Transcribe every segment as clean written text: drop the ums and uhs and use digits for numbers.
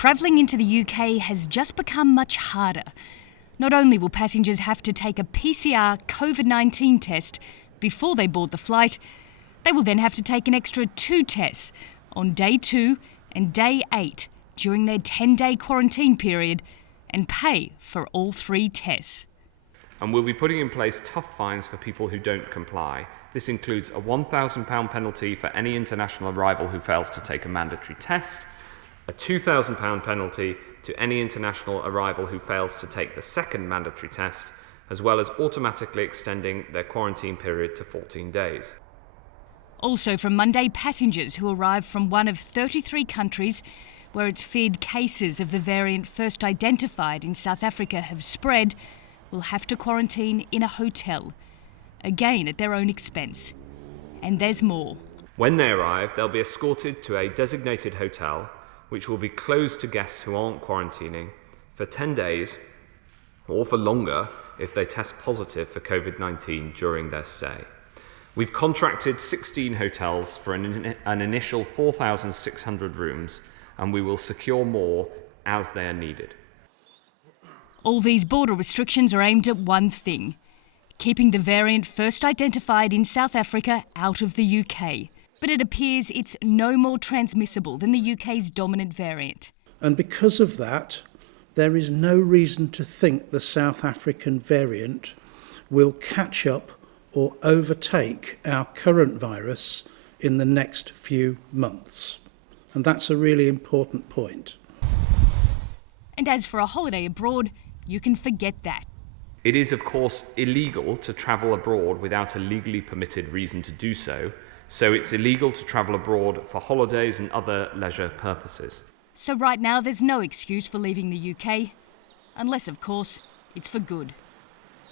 travelling into the UK has just become much harder. Not only will passengers have to take a PCR COVID-19 test before they board the flight, they will then have to take an extra 2 tests on day 2 and day 8 during their 10-day quarantine period and pay for all 3 tests. And we'll be putting in place tough fines for people who don't comply. This includes a £1,000 penalty for any international arrival who fails to take a mandatory test, a £2,000 penalty to any international arrival who fails to take the second mandatory test, as well as automatically extending their quarantine period to 14 days. Also from Monday, passengers who arrive from one of 33 countries where it's feared cases of the variant first identified in South Africa have spread will have to quarantine in a hotel, again at their own expense. And there's more. When they arrive, they'll be escorted to a designated hotel, which will be closed to guests who aren't quarantining for 10 days or for longer if they test positive for COVID-19 during their stay. We've contracted 16 hotels for an initial 4,600 rooms, and we will secure more as they are needed. All these border restrictions are aimed at one thing: keeping the variant first identified in South Africa out of the UK. But it appears it's no more transmissible than the UK's dominant variant. And because of that, there is no reason to think the South African variant will catch up or overtake our current virus in the next few months. And that's a really important point. And as for a holiday abroad, you can forget that. It is, of course, illegal to travel abroad without a legally permitted reason to do so, so it's illegal to travel abroad for holidays and other leisure purposes. So right now there's no excuse for leaving the UK, unless, of course, it's for good.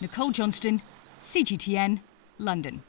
Nicole Johnston, CGTN, London.